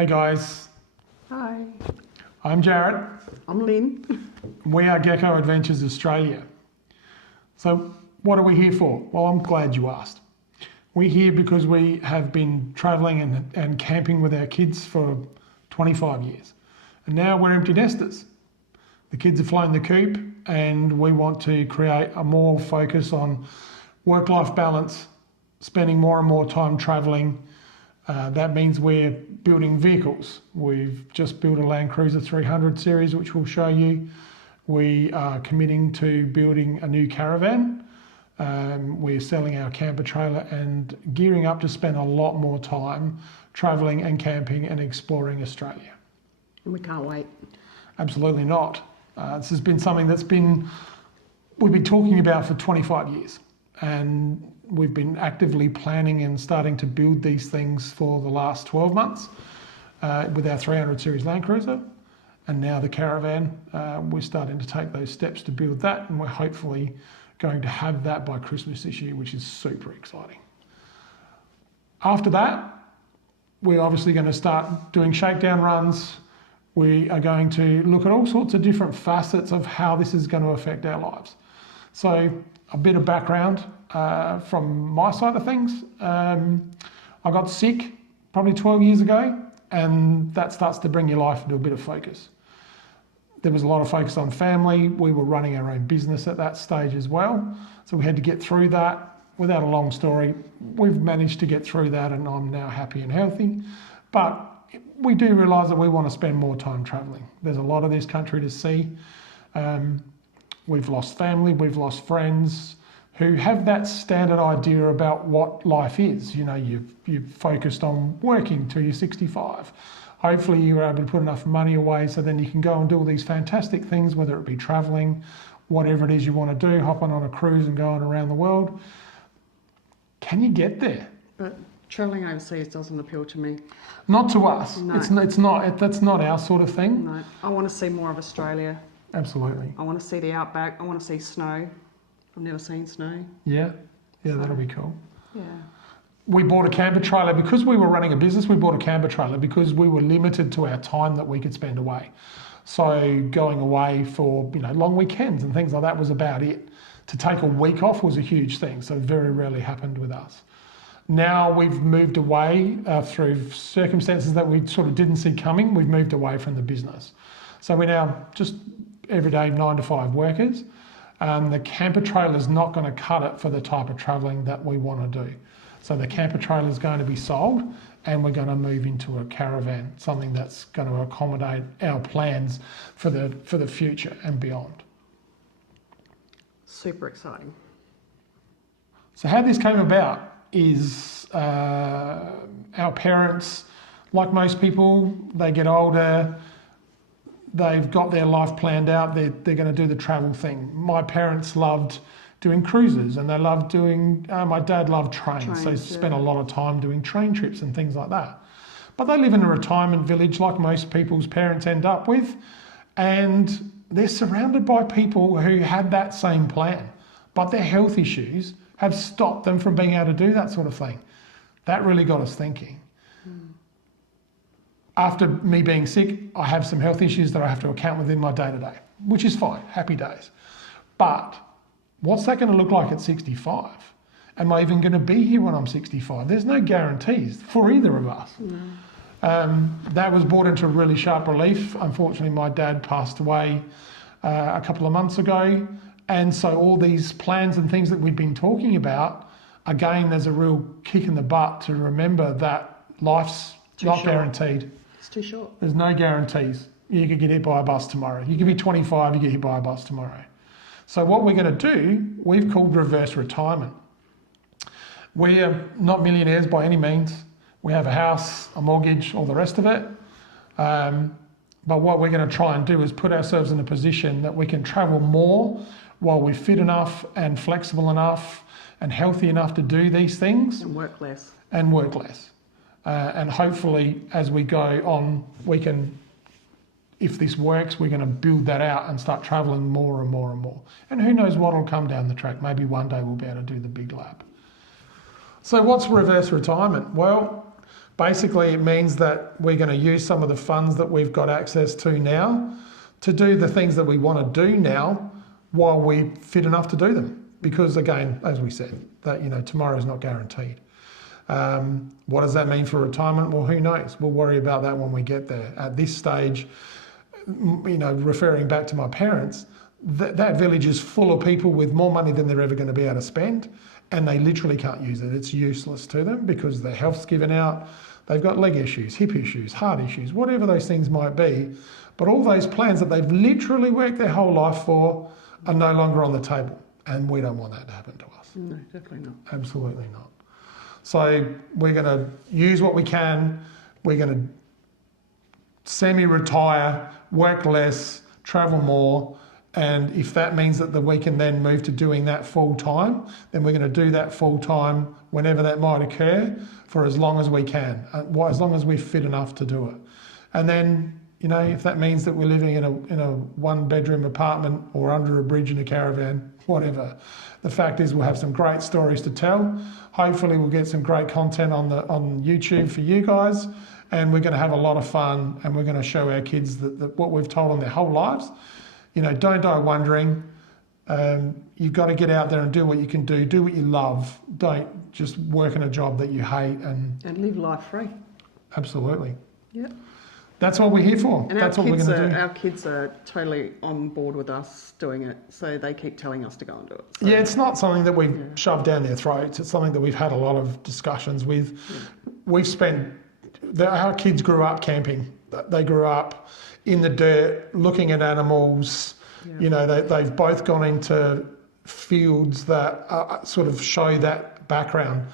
Hey guys, Hi, I'm Jared. I'm Lynn. We are Gecko Adventures Australia. So what are we here for? Well, I'm glad you asked. We're here because we have been travelling and camping with our kids for 25 years. And now we're empty nesters. The kids have flown the coop and we want to create a more focus on work-life balance, spending more and more time travelling. That means we're building vehicles. We've just built a Land Cruiser 300 series, which we'll show you. We are committing to building a new caravan. We're selling our camper trailer and gearing up to spend a lot more time travelling and camping and exploring Australia. And we can't wait. Absolutely not. This has been something we've been talking about for 25 years. And we've been actively planning and starting to build these things for the last 12 months with our 300 series Land Cruiser. And now the Caravan, we're starting to take those steps to build that, and we're hopefully going to have that by Christmas this year, which is super exciting. After that, we're obviously going to start doing shakedown runs. We are going to look at all sorts of different facets of how this is going to affect our lives. So a bit of background from my side of things. I got sick probably 12 years ago, and that starts to bring your life into a bit of focus. There was a lot of focus on family. We were running our own business at that stage as well. So we had to get through that. Without a long story, we've managed to get through that and I'm now happy and healthy. But we do realise that we want to spend more time travelling. There's a lot of this country to see. We've lost family, we've lost friends who have that standard idea about what life is. You know, you've focused on working till you're 65. Hopefully you're able to put enough money away so then you can go and do all these fantastic things, whether it be travelling, whatever it is you want to do, hopping on a cruise and going around the world. Can you get there? But travelling overseas doesn't appeal to me. Not to us. No. That's not our sort of thing. No, I want to see more of Australia. Absolutely. I want to see the outback. I want to see snow. I've never seen snow. Yeah, that'll be cool. Yeah. We bought a camper trailer because we were running a business. We bought a camper trailer because we were limited to our time that we could spend away. So going away for long weekends and things like that was about it. To take a week off was a huge thing. So very rarely happened with us. Now we've moved away through circumstances that we sort of didn't see coming. We've moved away from the business. So we're now just everyday 9 to 5 workers. The camper trailer is not going to cut it for the type of travelling that we want to do. So the camper trailer is going to be sold and we're going to move into a caravan, something that's going to accommodate our plans for the future and beyond. Super exciting. So how this came about is our parents, like most people, they get older, they've got their life planned out, they're going to do the travel thing. My parents loved doing cruises and they loved doing, my dad loved trains, so he spent a lot of time doing train trips and things like that. But they live in a retirement village like most people's parents end up with, and they're surrounded by people who had that same plan, but their health issues have stopped them from being able to do that sort of thing. That really got us thinking. After me being sick, I have some health issues that I have to account with in my day-to-day, which is fine, happy days. But what's that going to look like at 65? Am I even going to be here when I'm 65? There's no guarantees for either of us. That was brought into really sharp relief. Unfortunately, my dad passed away a couple of months ago. And so all these plans and things that we've been talking about, again, there's a real kick in the butt to remember that life's not guaranteed. It's too short. There's no guarantees. You could get hit by a bus tomorrow. You could be 25, you get hit by a bus tomorrow. So what we're going to do, we've called reverse retirement. We're not millionaires by any means. We have a house, a mortgage, all the rest of it. But what we're going to try and do is put ourselves in a position that we can travel more while we're fit enough and flexible enough and healthy enough to do these things. And work less. And hopefully, as we go on, we can, if this works, we're going to build that out and start travelling more and more and more. And who knows what will come down the track. Maybe one day we'll be able to do the big lap. So what's reverse retirement? Well, Basically, it means that we're going to use some of the funds that we've got access to now to do the things that we want to do now while we're fit enough to do them. Because again, as we said, that tomorrow is not guaranteed. What does that mean for retirement? Well, who knows? We'll worry about that when we get there. At this stage, referring back to my parents, that village is full of people with more money than they're ever going to be able to spend, and they literally can't use it. It's useless to them because their health's given out. They've got leg issues, hip issues, heart issues, whatever those things might be. But all those plans that they've literally worked their whole life for are no longer on the table. And we don't want that to happen to us. No, definitely not. Absolutely not. So we're going to use what we can. We're going to semi-retire, work less, travel more. And if that means that we can then move to doing that full time, then we're going to do that full time whenever that might occur for as long as we can, as long as we're fit enough to do it. And then, if that means that we're living in a one-bedroom apartment or under a bridge in a caravan, whatever. The fact is we'll have some great stories to tell. Hopefully we'll get some great content on YouTube for you guys, and we're going to have a lot of fun, and we're going to show our kids that what we've told them their whole lives. Don't die wondering. You've got to get out there and do what you can do what you love. Don't just work in a job that you hate and live life free. Absolutely. Yeah. That's what we're here for. And that's what we're going to do. Our kids are totally on board with us doing it, so they keep telling us to go and do it. So, yeah, it's not something that we've shoved down their throats. It's something that we've had a lot of discussions with. Yeah. We've spent... Our kids grew up camping. They grew up in the dirt, looking at animals. Yeah. They've both gone into fields that sort of show that background.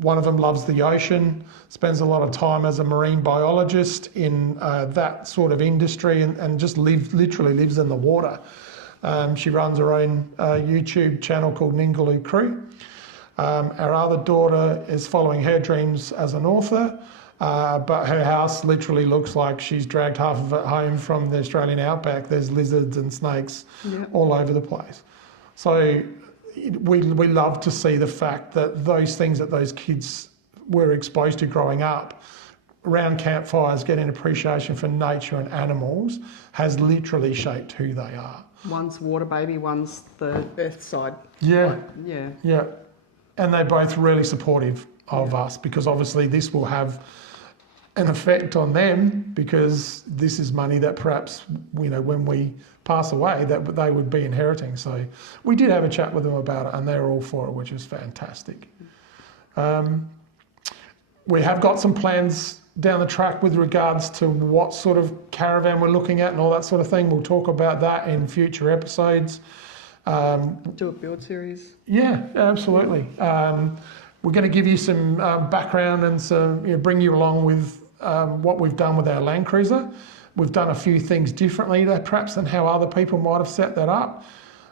One of them loves the ocean, spends a lot of time as a marine biologist in that sort of industry and just literally lives in the water. She runs her own YouTube channel called Ningaloo Crew. Our other daughter is following her dreams as an author, but her house literally looks like she's dragged half of it home from the Australian outback. There's lizards and snakes all over the place. So we love to see the fact that those things that those kids were exposed to growing up around campfires, getting appreciation for nature and animals, has literally shaped who they are. One's water baby, one's the earth side. Yeah. Yeah. And they're both really supportive of us, because obviously this will have an effect on them, because this is money that perhaps, when we pass away, that they would be inheriting. So we did have a chat with them about it, and they're all for it, which is fantastic. We have got some plans down the track with regards to what sort of caravan we're looking at and all that sort of thing. We'll talk about that in future episodes. Do a build series. Yeah, absolutely. We're going to give you some background and some, bring you along with what we've done with our Land Cruiser. We've done a few things differently perhaps than how other people might have set that up,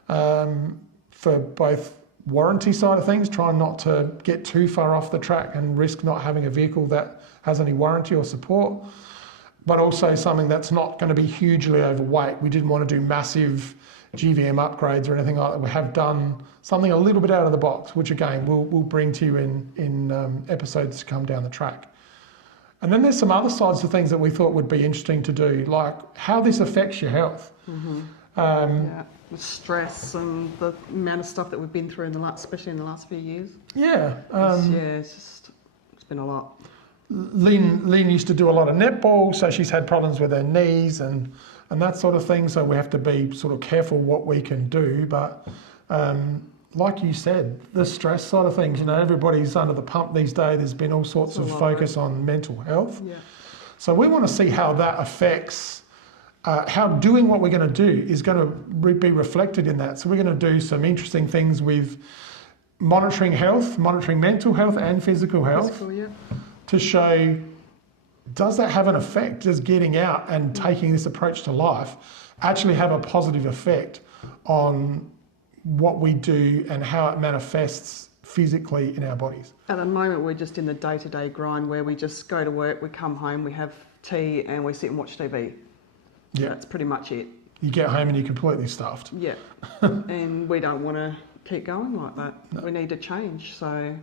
for both warranty side of things, trying not to get too far off the track and risk not having a vehicle that has any warranty or support, but also something that's not going to be hugely overweight. We didn't want to do massive GVM upgrades or anything like that. We have done something a little bit out of the box, which again we'll bring to you in episodes to come down the track. And then there's some other sides of things that we thought would be interesting to do, like how this affects your health. Mm-hmm. The stress and the amount of stuff that we've been through especially in the last few years. It's been a lot. Lynn used to do a lot of netball, so she's had problems with her knees and that sort of thing. So we have to be sort of careful what we can do. But like you said, the stress side of things, everybody's under the pump these days. There's been all sorts of focus on mental health. Yeah. So we want to see how that affects, how doing what we're going to do is going to be reflected in that. So we're going to do some interesting things with monitoring mental health and physical health. To show, does that have an effect? Does getting out and taking this approach to life actually have a positive effect on what we do and how it manifests physically in our bodies? At the moment, we're just in the day-to-day grind where we just go to work, we come home, we have tea and we sit and watch TV. Yeah. That's pretty much it. You get home and you're completely stuffed. Yeah. And we don't want to keep going like that. No. We need to change. So,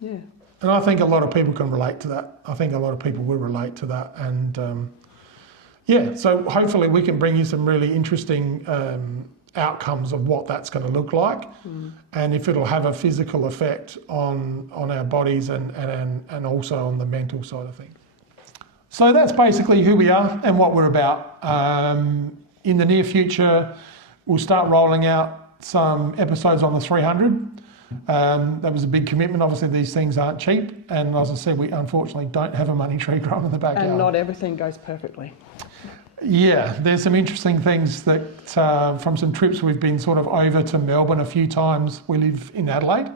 yeah. And I think a lot of people can relate to that. I think a lot of people will relate to that. And yeah, so hopefully we can bring you some really interesting outcomes of what that's going to look like, and if it'll have a physical effect on our bodies and also on the mental side of things. So that's basically who we are and what we're about. In the near future, we'll start rolling out some episodes on the 300. That was a big commitment. Obviously, these things aren't cheap, and as I said, we unfortunately don't have a money tree growing in the backyard. And not everything goes perfectly. Yeah, there's some interesting things that from some trips we've been sort of over to Melbourne a few times. We live in Adelaide.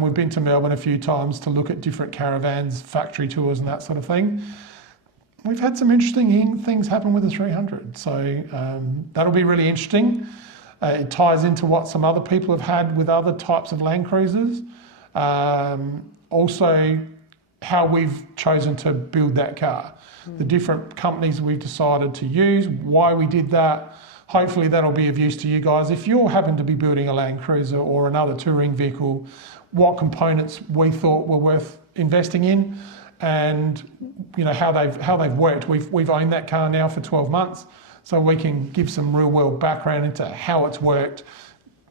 We've been to Melbourne a few times to look at different caravans, factory tours and that sort of thing. We've had some interesting things happen with the 300, so that'll be really interesting. It ties into what some other people have had with other types of Land Cruisers. Also, how we've chosen to build that car. The different companies we've decided to use, why we did that. Hopefully that'll be of use to you guys. If you happen to be building a Land Cruiser or another touring vehicle, what components we thought were worth investing in, and you know how they've worked. We've owned that car now for 12 months, so we can give some real world background into how it's worked.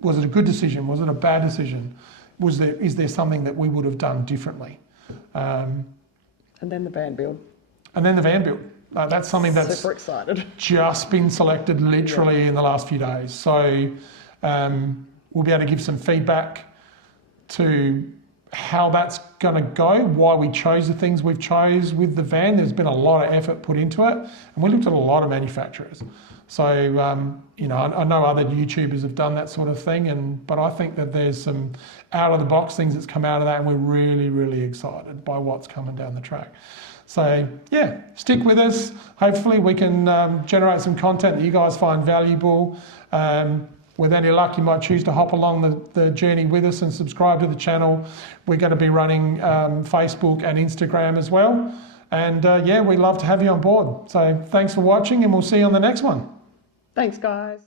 Was it a good decision? Was it a bad decision? Is there something that we would have done differently? And then the van build. And then the van build. That's something that's super excited. Just been selected literally in the last few days. So we'll be able to give some feedback to how that's going to go, why we chose the things we've chose with the van. There's been a lot of effort put into it, and we looked at a lot of manufacturers. So you know, I know other YouTubers have done that sort of thing, but I think that there's some out of the box things that's come out of that, and we're really, really excited by what's coming down the track. So yeah, stick with us. Hopefully we can generate some content that you guys find valuable. With any luck, you might choose to hop along the journey with us and subscribe to the channel. We're going to be running Facebook and Instagram as well. And yeah, we'd love to have you on board. So thanks for watching, and we'll see you on the next one. Thanks, guys.